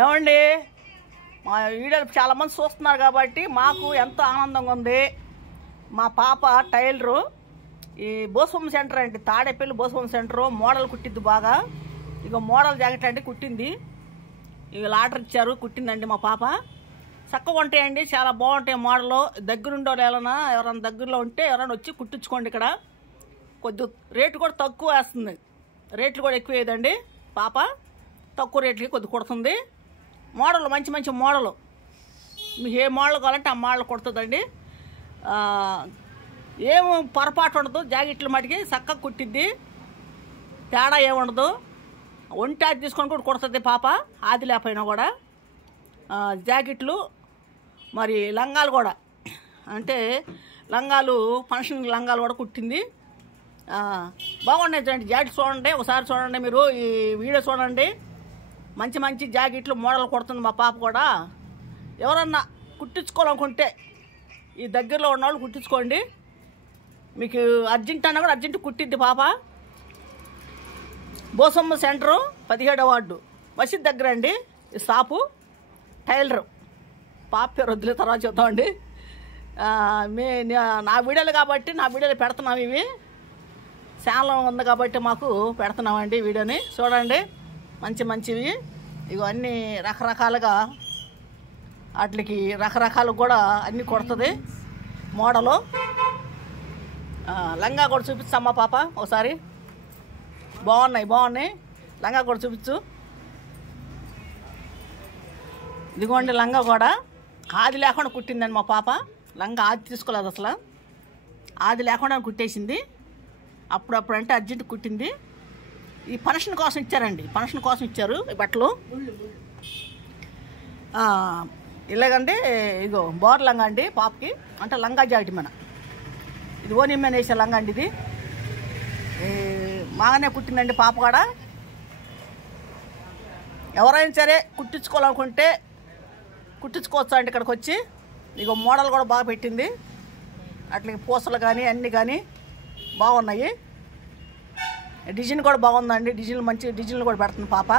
ఏమండి, మా వీడియోలు చాలామంది చూస్తున్నారు కాబట్టి మాకు ఎంతో ఆనందంగా ఉంది. మా పాప టైలరు, ఈ బోస్బొమ్మ సెంటర్ అండి, తాడేపల్లి బోస్బొమ్మ సెంటరు. మోడల్ కుట్టిద్ది బాగా. ఇక మోడల్ జాకెట్ అంటే కుట్టింది. ఇక ఆర్డర్ ఇచ్చారు, కుట్టిందండి మా పాప. చక్కగా ఉంటాయండి, చాలా బాగుంటాయి మోడల్. దగ్గరుండో ఎవరైనా దగ్గరలో ఉంటే ఎవరైనా వచ్చి కుట్టించుకోండి. ఇక్కడ కొద్ది రేటు కూడా తక్కువ వేస్తుంది, రేట్లు కూడా ఎక్కువ వేయదండి. పాప తక్కువ రేట్లకి కొద్ది కుడుతుంది. మోడల్ మంచి మంచి మోడలు, మీకు ఏ మోడల్ కావాలంటే ఆ మోడల్ కుడుతుందండి. ఏం పొరపాటు ఉండదు, జాకెట్లు మటుకి చక్కగా కుట్టిద్ది, తేడా ఏముండదు. ఒంటి అది తీసుకొని కూడా కుడుతుంది పాప, ఆది లేకపోయినా కూడా. జాకెట్లు మరి లంగాలు కూడా, అంటే లంగాలు ఫంక్షన్ లంగాలు కూడా కుట్టింది. బాగున్నాయి చూడండి, జాకెట్ చూడండి, ఒకసారి చూడండి, మీరు ఈ వీడియో చూడండి. మంచి మంచి జాకెట్లు మోడల్ కుడుతుంది మా పాప కూడా. ఎవరన్నా కుట్టించుకోవాలనుకుంటే ఈ దగ్గరలో ఉన్న వాళ్ళు కుట్టించుకోండి. మీకు అర్జెంట్ అన్నా కూడా అర్జెంట్ కుట్టిద్ది పాప. బోసమ్మ సెంటరు 17వ వార్డు మసీద్ దగ్గర అండి ఈ షాపు. టైలరు పాప పేరు వద్దులే, తర్వాత చూద్దామండి. నా వీడియోలు కాబట్టి నా వీడియోలు పెడుతున్నాం. ఇవి ఛానల్ ఉంది కాబట్టి మాకు పెడుతున్నామండి వీడియోని. చూడండి, మంచి మంచివి. ఇవన్నీ రకరకాలుగా, వాటికి రకరకాలు కూడా అన్నీ కొడుతుంది మోడలు. లంగా కూడా చూపిస్తామా పాప ఒకసారి. బాగున్నాయి లంగా కూడా చూపించు. ఇదిగోండి లంగా కూడా ఆది లేకుండా కుట్టిందండి మా పాప. లంగా ఆది తీసుకోలేదు అసలు, ఆది లేకుండా కుట్టేసింది. అప్పుడప్పుడు అంటే అర్జెంట్ కుట్టింది. ఈ ఫంక్షన్ కోసం ఇచ్చారండి, ఫంక్షన్ కోసం ఇచ్చారు ఈ బట్టలు. ఇలాగండి, ఇగో బోర్ లంగా అండి పాపకి, అంటే లంగా జాకెట్ మన ఇది ఓనిమ్మని వేసే లంగా అండి. ఇది బాగానే కుట్టిందండి పాప కూడా. ఎవరైనా సరే కుట్టించుకోవాలనుకుంటే కుట్టించుకోవచ్చు అండి ఇక్కడికి వచ్చి. ఇగో మోడల్ కూడా బాగా పెట్టింది, అట్లకి పూసలు కానీ అన్నీ కానీ బాగున్నాయి. డిజైన్ కూడా బాగుందండి, డిజైన్ మంచి డిజైన్లు కూడా పెడుతుంది పాప.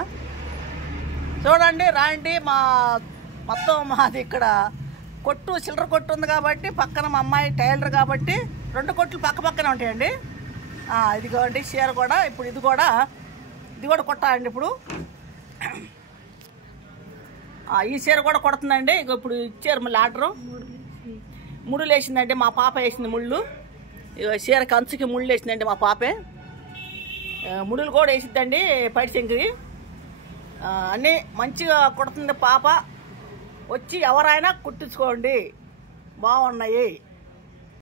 చూడండి రాండి, మొత్తం మాది ఇక్కడ కొట్టు, చిల్లర కొట్టు ఉంది కాబట్టి పక్కన మా అమ్మాయి టైలర్ కాబట్టి 2 కొట్లు పక్క పక్కనే ఉంటాయండి. ఇదిగోండి చీర కూడా, ఇప్పుడు ఇది కూడా కొట్టాలండి. ఇప్పుడు ఈ చీర కూడా కొడుతుందండి. ఇక ఇప్పుడు ఇచ్చారు మళ్ళీ ఆర్డరు. ముడులు వేసిందండి మా పాప, వేసింది ముళ్ళు. ఇక చీరకి అంచుకి ముళ్ళు వేసిందండి మా పాపే. ముడులు కూడా వేసిద్దండి పైటి శంకరి. అన్నీ మంచిగా కుడుతుంది పాప. వచ్చి ఎవరైనా కుట్టించుకోండి, బాగున్నాయి.